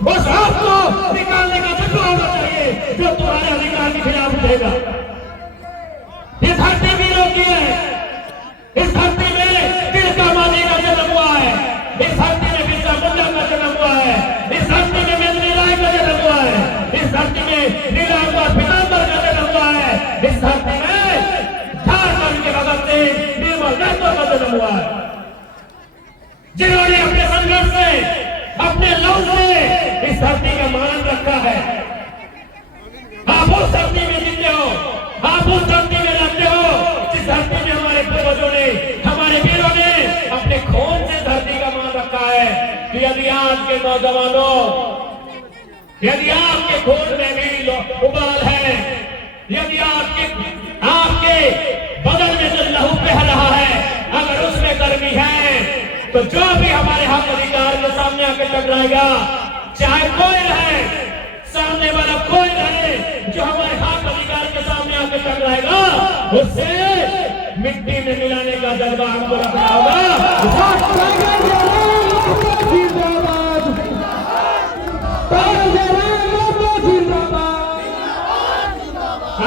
उस आपको निकालने का जज्बा होना चाहिए जो तुम्हारे अधिकार के खिलाफ उठेगा। ये धरती वीरों की है, इस धरती में तिलका मांझी का जन्म हुआ है, इस धरती में बिरसा मुंडा का जन्म हुआ है, इस धरती में मेदिनी राय का जन्म हुआ है, इस धरती में नीलांबर पीतांबर का जन्म हुआ है, इस धरती में झारखंड के भगत सिंह निर्मल महतो का जन्म हुआ है, जिन्होंने अपने संघर्ष से, अपने लव से इस धरती का मान रखा है। आप उस धरती में जीते हो, आप उस धरती में रहते हो जिस धरती में हमारे पूर्वजों ने, हमारे वीरों ने अपने खून से धरती का मान रखा है। कि यदि आज के नौजवानों, यदि आपके खून में भी उबाल है, यदि आपके बदन में जो लहू बह रहा है, अगर उसमें गर्मी है, तो जो भी हमारे हक अधिकार के सामने आकर टकराएगा, चाहे कोई रहे, सामने वाला कोई रहे, जो हमारे हक अधिकार के सामने आकर टकराएगा, उससे मिट्टी में मिलाने का जज्बा हमको रखना होगा।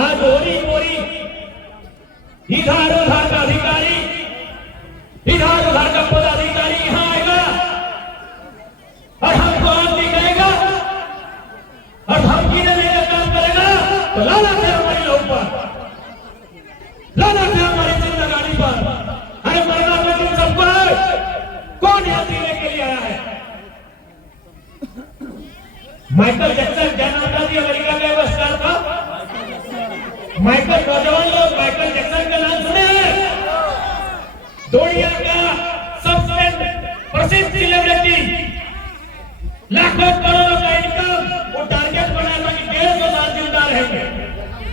आज ओरी पोरी इधर उधर का अधिकारी, इधर उधर का पदाधिकारी यहाँ आएगा और हमको आग दिखाएगा और धमकी देने का काम करेगा, तो लानत है हमारी लोग पर, लानत है हमारी जिंदगानी पर। अरे मरना तो तुम सबको है, कौन यहाँ जीने के लिए आया है? माइकल जैक्सन क्या नाम था? अमेरिका का वो स्टार था माइकल। नौजवान लोग माइकल जैक्सन का नाम सुने हैं? दुनिया का सबसे प्रसिद्ध सेलिब्रिटी, लाखों करोड़ों का इनकम, वो टारगेट बनाया था कि 150 साल जिंदा रहेंगे।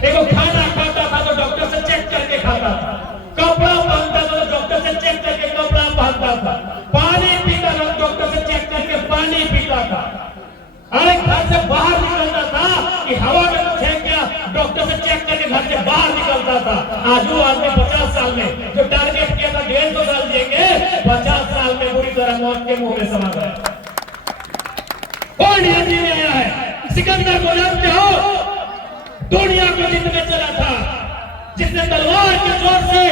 देखो, खाना खाता था तो डॉक्टर से चेक करके खाता था, कपड़ा पहनता था तो डॉक्टर से चेक करके कपड़ा पहनता था, पानी पीता था तो डॉक्टर से चेक करके पानी पीता था। अरे घर से बाहर निकलता था कि हवा में कुछ है क्या, डॉक्टर से चेक करके घर से बाहर निकलता था। आज वो आदमी 50 साल में जो टारगेट किया था 150 साल जिएंगे, 50 साल में बुरी तरह मौत के मुंह में समा गया। कौन यहाँ जीने आया है? सिकंदर को जानते हो? दुनिया को जीतने चला था, जिसने तलवार के जोर से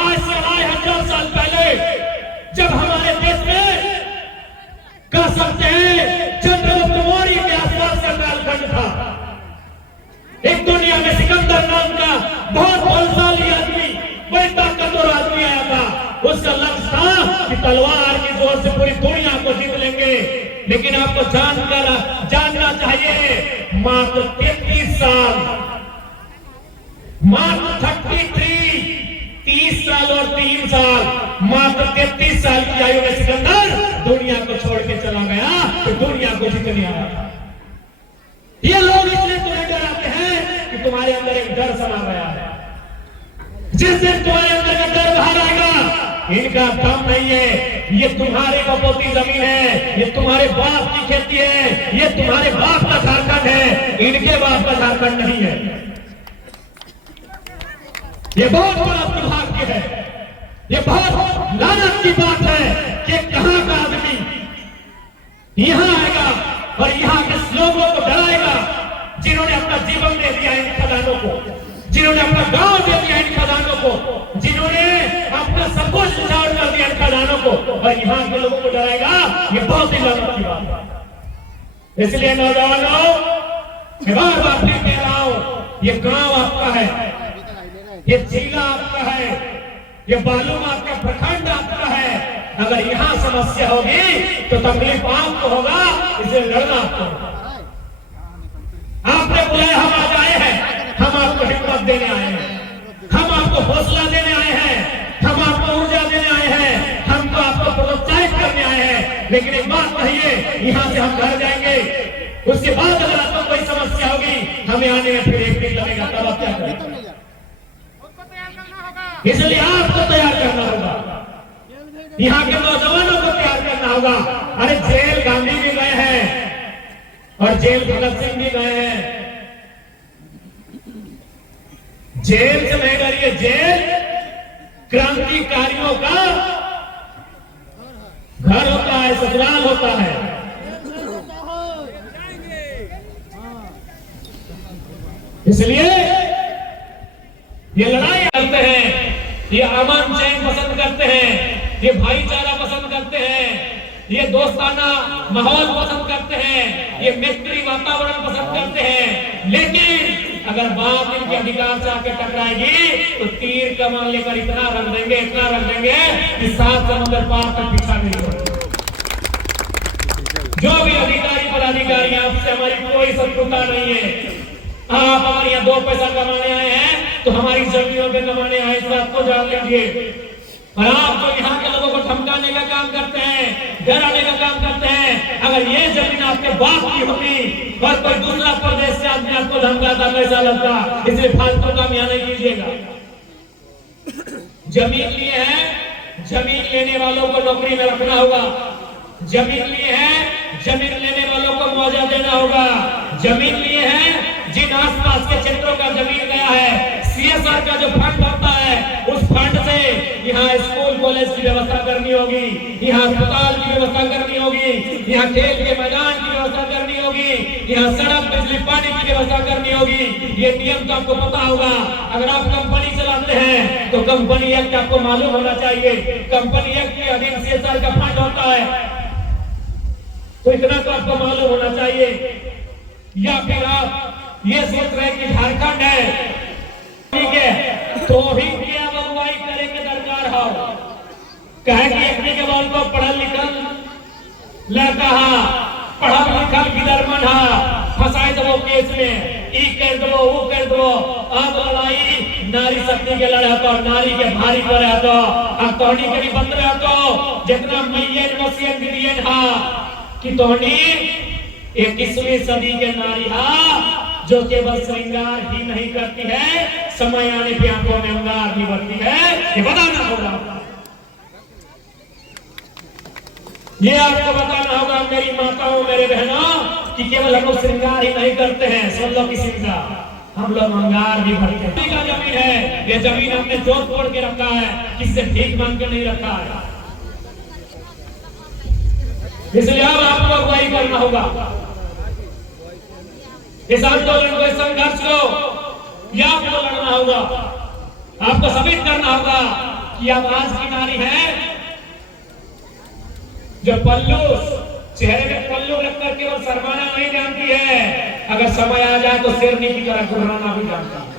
आज से 1000 साल पहले, जब हमारे देश में कह सकते हैं चंद्रगुप्त मौर्य के आसपास का कालखंड था, एक दुनिया में सिकंदर नाम का बहुत बलशाली आदमी, बड़ी ताकतवर आदमी आया था। उसका लक्ष्य था कि तलवार की जोर से पूरी दुनिया को जीत लेंगे। लेकिन आपको जानना चाहिए, मात्र 33 साल, मात्र 30 साल और 3 साल, मात्र 33 साल की आयु में सिकंदर दुनिया को छोड़ के चला गया, तो दुनिया को जीतने आया था। ये लोग इसलिए तुम्हें डराते हैं कि तुम्हारे अंदर एक डर समा गया है। जिस दिन तुम्हारे अंदर का डर बाहर आएगा, इनका काम नहीं है, ये तुम्हारी बपोती जमीन है, ये तुम्हारे बाप की खेती है, ये तुम्हारे बाप का झारखंड है, इनके बाप का झारखंड नहीं है। ये बहुत बड़ा दुर्भाग्य है, ये बहुत लानत की बात है कि कहां का आदमी यहां आएगा और यहां के लोगों को डराएगा, जिन्होंने अपना जीवन दे दिया इन खदानों को, जिन्होंने अपना गांव दे दिया इन खदानों को, जिन्होंने अपना सब कुछ उजाड़ कर दिया इन खदानों को, और यहाँ के लोगों को डराएगा। ये बहुत ही लानत की बात है। इसलिए नौजवानों, मैं बार बार फिर कह रहा हूं, ये गांव आपका है, ये जिला आपका है, ये बालूम आपका प्रखंड आपका है। अगर यहाँ समस्या होगी तो तकलीफ आपको होगा, इसे लड़ना आपको होगा। आपने बुलाया, हम आज आए हैं, हम आपको हिम्मत देने आए हैं, हम आपको हौसला देने आए हैं, हम आपको ऊर्जा देने आए हैं, हम तो आपको प्रोत्साहित करने आए हैं। लेकिन एक बात कहिए, यहाँ से हम घर जाएंगे, उसके बाद अगर आपको कोई समस्या होगी, हमें आने में फिर 1 दिन लगेगा, तब आप क्या करेंगे? इसलिए आपको तैयार करना होगा, यहाँ के नौजवानों को तैयार करना होगा। अरे जेल गांधी भी गए हैं और जेल भगत सिंह भी गए हैं। जेल से नहीं डरिए, जेल क्रांतिकारियों का घर होता है, ससुराल होता है। इसलिए ये लड़ाई करते हैं, ये अमन चैन पसंद करते हैं, ये भाईचारा पसंद करते हैं, ये दोस्ताना माहौल पसंद करते हैं, ये मैत्री वातावरण पसंद करते हैं। लेकिन अगर बात इनके अधिकार से आके टकराएगी तो तीर कमान लेकर इतना रख देंगे कि 7 समुद्र पार तक पीछा नहीं होगा। जो भी अधिकारी पदाधिकारी, आपसे हमारी कोई शत्रुता नहीं है। आप हमारे यहाँ 2 पैसा कमाने आए हैं तो हमारी जमीनों पे कमाने आए, इस बात को जान लीजिए। और आप जो यहाँ के लोगों को धमकाने का काम करते हैं, डराने का काम करते हैं, अगर ये जमीन आपके बाप की होती और कोई दूसरा प्रदेश से आदमी आपको धमकाता कैसा लगता? इसलिए फालतू काम यहाँ नहीं कीजिएगा। जमीन लिए है, जमीन लेने वालों को नौकरी में रखना होगा। जमीन लिए है, जमीन लेने वालों को मुआवजा देना होगा। जमीन लिए है, जिन आसपास के क्षेत्रों का जमीन गया है, सीएसआर का जो फंड होता है उस फंड से यहाँ स्कूल कॉलेज की व्यवस्था करनी होगी, यहाँ अस्पताल की व्यवस्था करनी होगी, यहाँ खेल के मैदान की व्यवस्था करनी होगी, यहाँ सड़क बिजली पानी की व्यवस्था करनी होगी। ये नियम तो आपको पता होगा। अगर आप कंपनी चलाते हैं तो कंपनी एक्ट आपको मालूम होना चाहिए। कंपनी एक्ट के अधीन सीएसआर का फंड होता है, तो इतना तो आपको मालूम होना चाहिए। या फिर आप ये सोच रहे कि झारखंड है, ठीक है, तो भी क्या अगुवाई करेंगे दरकार हो कहे कि अपने के बाद को पढ़ा लिखल लड़का पढ़ा लिखल किधर मन फंसाए दो केस में, ई कर दो वो कर दो। अब लड़ाई नारी शक्ति के लड़े तो नारी के भारी करे तो अब तोहनी के भी बंद रहे तो जितना मिलियन मसियन बिलियन कि तोहनी 21वीं सदी के नारी जो केवल श्रृंगार ही नहीं करती है, समय आने पे आंखों में अंगार भी बढ़ती है। ये बताना होगा, ये आपको बताना होगा मेरी माताओं मेरे बहनों कि केवल हम लोग श्रृंगार ही नहीं करते हैं, सुन लो किसी का, हम लोग अंगार भी भरते हैं। का जमीन है, ये जमीन हमने जोड़ तोड़ के रखा है, किससे भीख मांग के नहीं रखा है। इसलिए अब आपको अगुवाई करना होगा। इस आंदोलन को, इस संघर्ष को या आपको लड़ना होगा, आपको साबित करना होगा कि आप आज की नारी है जो पल्लू चेहरे में पल्लू रखकर केवल शर्माना नहीं जानती है, अगर समय आ जाए तो शेरनी की तरह घुराना भी जानता है।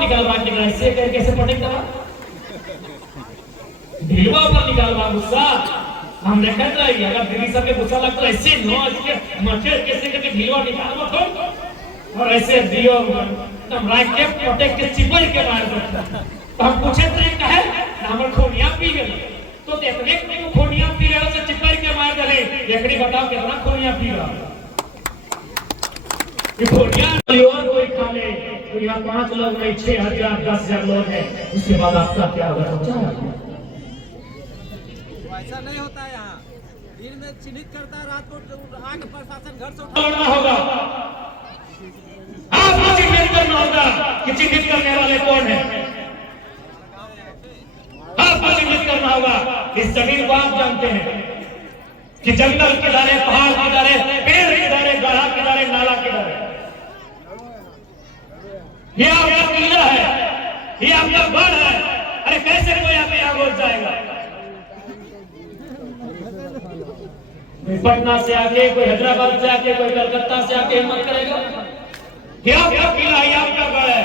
निकालवा ऐसे करके ऐसे पटेगा ढीलवा पर निकालवा गुस्सा हम देखते रहिए। अगर दिल्ली सब के गुस्सा लगता है ऐसे नो इसके मचे कैसे करके ढीलवा निकालवा तो और ऐसे दियो एकदम रात के पटे के चिपल के मार देता। तो हम पूछे थे कहे हमर खोनिया पी गए तो देखने को खोनिया पी रहे से चिपल के मार दले। एकड़ी बताओ कितना खोनिया पी रहा ये खोनिया और कोई खा ले तो यहाँ 5 लोग नहीं 6,000 10,000 लोग हैं, उसके बाद आपका क्या होगा सोचा है? ऐसा नहीं होता है। यहाँ दिन में चिन्हित करता है, रात को आके प्रशासन घर से उठाना होगा। आपको चिन्हित करना होगा कि चिन्हित करने वाले कौन है। आपको चिन्हित करना होगा। इस जमीन को आप जानते हैं कि जंगल किनारे, पहाड़ किनारे, पेड़ किनारे, गढ़ा किनारे, नाला किनारे, ये आपका किला है, ये आपका गढ़ है। अरे कैसे कोई आपके यहाँ घुस जाएगा? पटना से आके, कोई हैदराबाद से आके, कोई कलकत्ता से आके हिम्मत करेगा? क्या आपका किला है, आपका गढ़ है,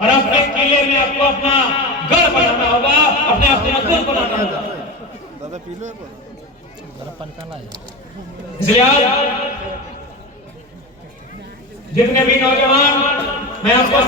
और अपने किले में आपको अपना गढ़ बनाना होगा, अपने आप को मजबूत बनाना होगा। दादा पी लो इसलिए जितने भी नौजवान, मैं आपको